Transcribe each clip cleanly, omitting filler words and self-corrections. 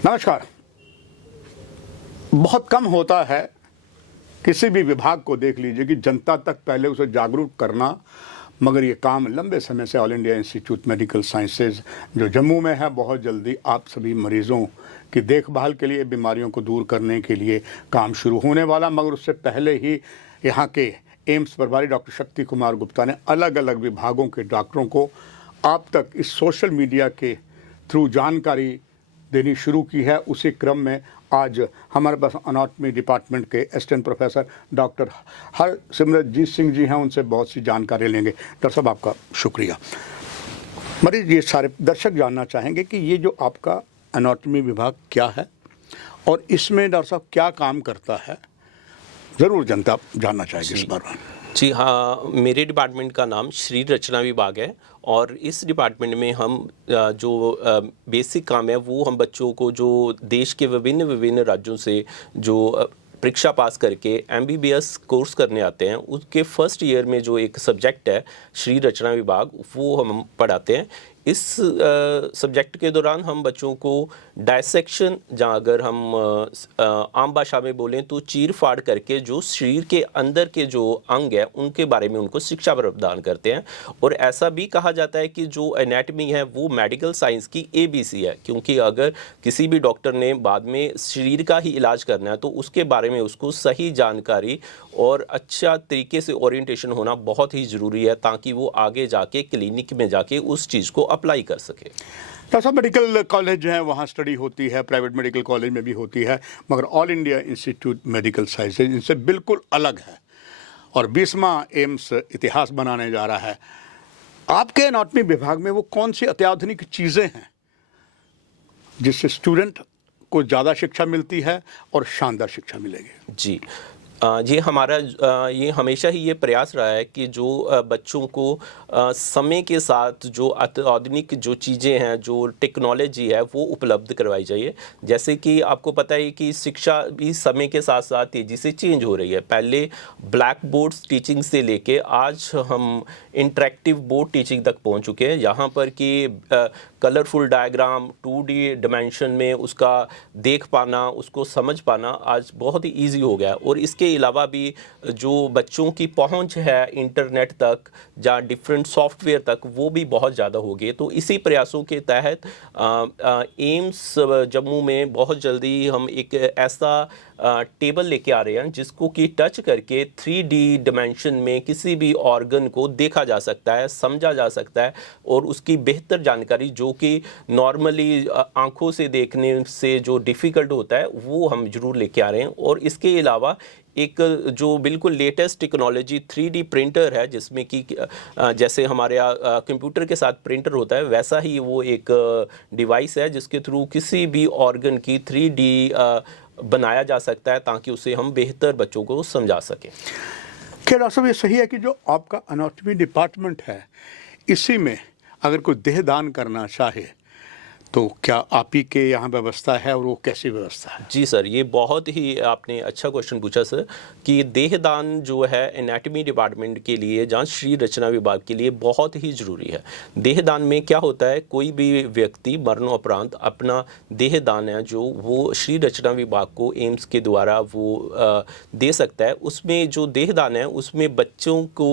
नमस्कार। बहुत कम होता है किसी भी विभाग को देख लीजिए कि जनता तक पहले उसे जागरूक करना, मगर ये काम लंबे समय से all India institute medical sciences जो जम्मू में है बहुत जल्दी आप सभी मरीजों की देखभाल के लिए, बीमारियों को दूर करने के लिए काम शुरू होने वाला। मगर उससे पहले ही यहाँ के एम्स प्रभारी डॉक्टर शक्ति कुमार गुप्ता ने अलग अलग विभागों के डॉक्टरों को आप तक इस सोशल मीडिया के थ्रू जानकारी देनी शुरू की है। उसी क्रम में आज हमारे पास एनाटॉमी डिपार्टमेंट के assistant professor doctor हरसिमरतजीत Singh ji हैं, उनसे बहुत सी जानकारी लेंगे। डॉक्टर साहब आपका शुक्रिया। मरीज ये सारे दर्शक जानना चाहेंगे कि ये जो आपका एनाटॉमी विभाग क्या है और इसमें डॉक्टर साहब क्या काम करता है, ज़रूर जनता जानना चाहेगी इस बारे में। जी हाँ, मेरे डिपार्टमेंट का नाम शरीर रचना विभाग है और इस डिपार्टमेंट में हम जो बेसिक काम है वो हम बच्चों को जो देश के विभिन्न विभिन्न राज्यों से जो परीक्षा पास करके MBBS कोर्स करने आते हैं, उसके फर्स्ट ईयर में जो एक सब्जेक्ट है शरीर रचना विभाग, वो हम पढ़ाते हैं। इस सब्जेक्ट के दौरान हम बच्चों को डायसेक्शन, जहाँ अगर हम आम भाषा में बोलें तो चीर फाड़ करके जो शरीर के अंदर के जो अंग है उनके बारे में उनको शिक्षा प्रदान करते हैं। और ऐसा भी कहा जाता है कि जो एनाटमी है वो मेडिकल साइंस की ABC है, क्योंकि अगर किसी भी डॉक्टर ने बाद में शरीर का ही इलाज करना है तो उसके बारे में उसको सही जानकारी और अच्छा तरीके से ओरिएंटेशन होना बहुत ही ज़रूरी है, ताकि वो आगे जाके क्लिनिक में जाके उस चीज़ को अप्लाई कर सके। डॉक्टर साहब, मेडिकल कॉलेज जो है वहाँ स्टडी होती है, प्राइवेट मेडिकल कॉलेज में भी होती है, मगर all India institute medical sciences इनसे बिल्कुल अलग है और 20वां एम्स इतिहास बनाने जा रहा है। आपके एनाटॉमी विभाग में वो कौन सी अत्याधुनिक चीज़ें हैं जिससे स्टूडेंट को ज़्यादा शिक्षा मिलती है और शानदार शिक्षा मिलेगी? जी, ये हमारा ये हमेशा ही ये प्रयास रहा है कि जो बच्चों को समय के साथ जो आधुनिक जो चीज़ें हैं, जो टेक्नोलॉजी है वो उपलब्ध करवाई जाइए। जैसे कि आपको पता है कि शिक्षा भी समय के साथ साथ तेज़ी से चेंज हो रही है। पहले ब्लैक बोर्ड्स टीचिंग से लेके आज हम इंटरेक्टिव बोर्ड टीचिंग तक पहुंच चुके हैं, यहाँ पर कि कलरफुल डायग्राम 2D डिमेंशन में उसका देख पाना, उसको समझ पाना आज बहुत ही ईजी हो गया है। और इसके अलावा भी जो बच्चों की पहुंच है इंटरनेट तक या डिफरेंट सॉफ्टवेयर तक, वो भी बहुत ज़्यादा हो गई। तो इसी प्रयासों के तहत एम्स जम्मू में बहुत जल्दी हम एक ऐसा टेबल लेके आ रहे हैं जिसको कि टच करके 3D डिमेंशन में किसी भी ऑर्गन को देखा जा सकता है, समझा जा सकता है और उसकी बेहतर जानकारी जो कि नॉर्मली आंखों से देखने से जो डिफ़िकल्ट होता है वो हम ज़रूर लेके आ रहे हैं। और इसके अलावा एक जो बिल्कुल लेटेस्ट टेक्नोलॉजी 3D प्रिंटर है, जिसमें कि जैसे हमारे यहाँ कंप्यूटर के साथ प्रिंटर होता है, वैसा ही वो एक डिवाइस है जिसके थ्रू किसी भी ऑर्गन की 3D बनाया जा सकता है, ताकि उसे हम बेहतर बच्चों को समझा सकें। क्या डॉक्टर साहब ये सही है कि जो आपका एनाटॉमी डिपार्टमेंट है इसी में अगर कोई देह दान करना चाहे तो क्या आप ही के यहाँ व्यवस्था है और वो कैसी व्यवस्था है? जी सर, ये बहुत ही आपने अच्छा क्वेश्चन पूछा सर, कि देहदान जो है एनाटॉमी डिपार्टमेंट के लिए, जहाँ शरीर रचना विभाग के लिए बहुत ही ज़रूरी है। देहदान में क्या होता है, कोई भी व्यक्ति मरणोपरांत अपना देहदान है जो वो शरीर रचना विभाग को एम्स के द्वारा वो दे सकता है। उसमें जो देहदान है उसमें बच्चों को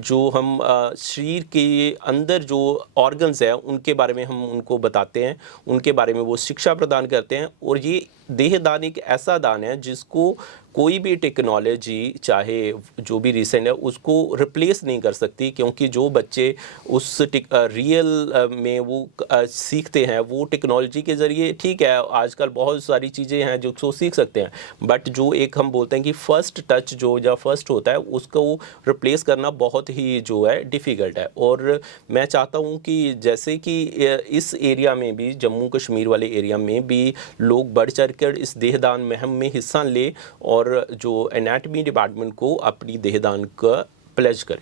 जो हम शरीर के अंदर जो ऑर्गन्स हैं उनके बारे में हम उनको बताते हैं, उनके बारे में वो शिक्षा प्रदान करते हैं। और ये देहदान एक ऐसा दान है जिसको कोई भी टेक्नोलॉजी, चाहे जो भी रिसेंट है, उसको रिप्लेस नहीं कर सकती, क्योंकि जो बच्चे उस रियल में वो सीखते हैं वो टेक्नोलॉजी के ज़रिए, ठीक है आजकल बहुत सारी चीज़ें हैं जो उसको सीख सकते हैं, बट जो एक हम बोलते हैं कि फ़र्स्ट टच जो या फर्स्ट होता है उसको रिप्लेस करना बहुत ही जो है डिफ़िकल्ट है। और मैं चाहता हूँ कि जैसे कि इस एरिया में भी, जम्मू कश्मीर वाले एरिया में भी लोग बढ़ चढ़ कर इस देहदान मुहिम में हिस्सा लें और जो एनाटॉमी डिपार्टमेंट को अपनी देहदान का प्लेज करें।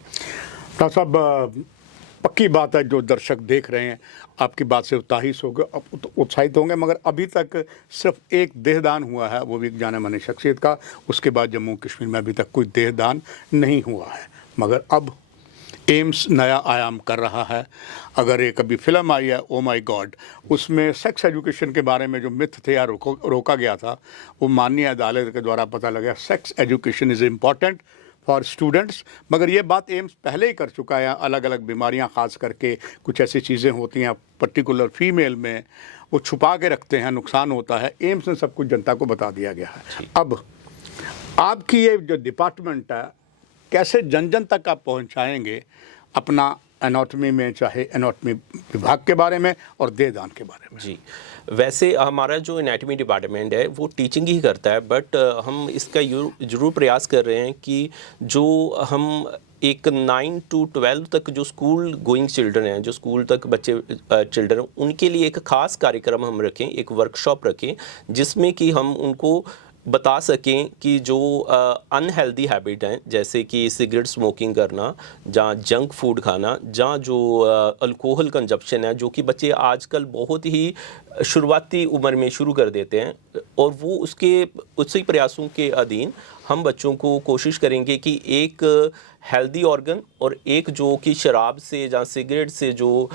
डॉक्टर साहब, पक्की बात है जो दर्शक देख रहे हैं आपकी बात से उत्साहित होंगे, मगर अभी तक सिर्फ एक देहदान हुआ है, वो भी एक जाने माने शख्सियत का। उसके बाद जम्मू कश्मीर में अभी तक कोई देहदान नहीं हुआ है, मगर अब एम्स नया आयाम कर रहा है। अगर एक अभी फिल्म आई है ओ माई गॉड, उसमें सेक्स एजुकेशन के बारे में जो मिथ थे या रोका गया था, वो माननीय अदालत के द्वारा पता लगा sex education is important for students. मगर ये बात एम्स पहले ही कर चुका है। अलग अलग बीमारियां, ख़ास करके कुछ ऐसी चीज़ें होती हैं पर्टिकुलर फीमेल में, वो छुपा के रखते हैं, नुकसान होता है। एम्स ने सब कुछ जनता को बता दिया गया है। अब आपकी ये जो डिपार्टमेंट है, कैसे जन जन तक आप पहुंचाएंगे अपना एनाटॉमी में, चाहे एनाटॉमी विभाग के बारे में और देहदान के बारे में? जी, वैसे हमारा जो एनाटॉमी डिपार्टमेंट है वो टीचिंग ही करता है, बट हम इसका ज़रूर प्रयास कर रहे हैं कि जो हम एक 9 to 12 तक जो स्कूल गोइंग चिल्ड्रन हैं, जो स्कूल तक बच्चे चिल्ड्रन, उनके लिए एक ख़ास कार्यक्रम हम रखें, एक वर्कशॉप रखें, जिसमें कि हम उनको बता सकें कि जो अनहेल्दी हैबिट हैं, जैसे कि सिगरेट स्मोकिंग करना, जहाँ जंक फूड खाना, जहाँ जो अल्कोहल कंजप्शन है, जो कि बच्चे आजकल बहुत ही शुरुआती उम्र में शुरू कर देते हैं, और वो उसी प्रयासों के अधीन हम बच्चों को कोशिश करेंगे कि एक हेल्दी ऑर्गन और एक जो कि शराब से या सिगरेट से जो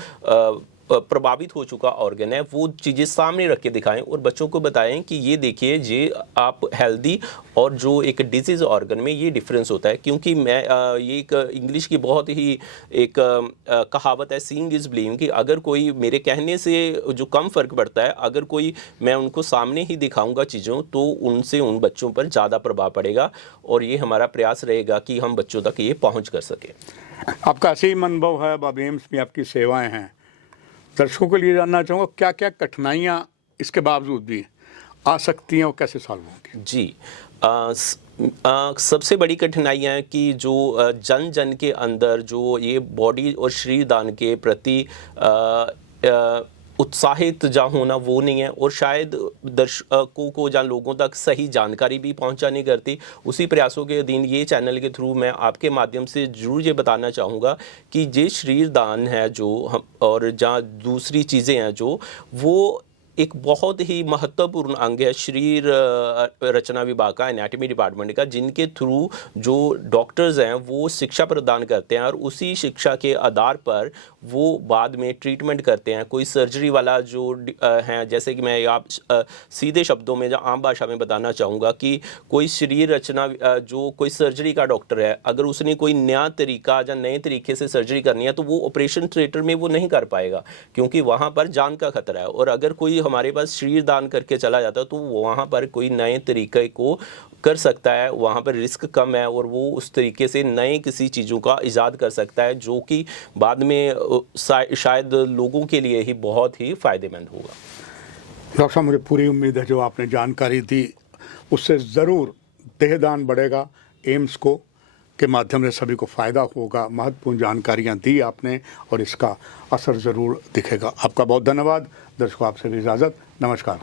प्रभावित हो चुका ऑर्गन है, वो चीज़ें सामने रख के दिखाएं और बच्चों को बताएं कि ये देखिए, ये आप हेल्दी और जो एक डिजीज़ ऑर्गन में ये डिफरेंस होता है। क्योंकि मैं ये एक इंग्लिश की बहुत ही एक कहावत है, सीइंग इज़ बिलीविंग, कि अगर कोई मेरे कहने से जो कम फ़र्क पड़ता है, अगर कोई मैं उनको सामने ही दिखाऊंगा चीज़ों, तो उनसे उन बच्चों पर ज़्यादा प्रभाव पड़ेगा, और ये हमारा प्रयास रहेगा कि हम बच्चों तक ये पहुँच कर सकें। आपका असीम अनुभव है, अब एम्स में आपकी सेवाएं हैं। दर्शकों के लिए जानना चाहूँगा, क्या क्या कठिनाइयाँ इसके बावजूद भी आ सकती हैं और कैसे सॉल्व होंगी? जी, सबसे बड़ी कठिनाइयाँ हैं कि जो जन जन के अंदर जो ये बॉडी और शरीर दान के प्रति उत्साहित जहाँ होना वो नहीं है, और शायद दर्शकों को जहाँ लोगों तक सही जानकारी भी पहुँचा नहीं करती। उसी प्रयासों के अधीन ये चैनल के थ्रू मैं आपके माध्यम से ज़रूर ये बताना चाहूँगा कि ये शरीर दान है जो हम, और जहाँ दूसरी चीज़ें हैं जो, वो एक बहुत ही महत्वपूर्ण अंग है शरीर रचना विभाग का, एनाटॉमी डिपार्टमेंट का, जिनके थ्रू जो डॉक्टर्स हैं वो शिक्षा प्रदान करते हैं, और उसी शिक्षा के आधार पर वो बाद में ट्रीटमेंट करते हैं। कोई सर्जरी वाला जो हैं, जैसे कि मैं आप सीधे शब्दों में, आम भाषा में बताना चाहूँगा कि कोई शरीर रचना जो कोई सर्जरी का डॉक्टर है, अगर उसने कोई नया तरीका या नए तरीके से सर्जरी करनी है, तो वो ऑपरेशन थिएटर में वो नहीं कर पाएगा, क्योंकि वहाँ पर जान का खतरा है। और अगर कोई हमारे पास शरीर दान करके चला जाता है, तो वहाँ पर कोई नए तरीके को कर सकता है, वहाँ पर रिस्क कम है, और वो उस तरीके से नए किसी चीज़ों का इजाद कर सकता है, जो कि बाद में शायद लोगों के लिए ही बहुत ही फ़ायदेमंद होगा। डॉक्टर साहब, मुझे पूरी उम्मीद है जो आपने जानकारी दी उससे ज़रूर देहदान बढ़ेगा, एम्स को के माध्यम से सभी को फ़ायदा होगा। महत्वपूर्ण जानकारियाँ दी आपने और इसका असर ज़रूर दिखेगा। आपका बहुत धन्यवाद। दर्शकों, आपसे भी इजाज़त। नमस्कार।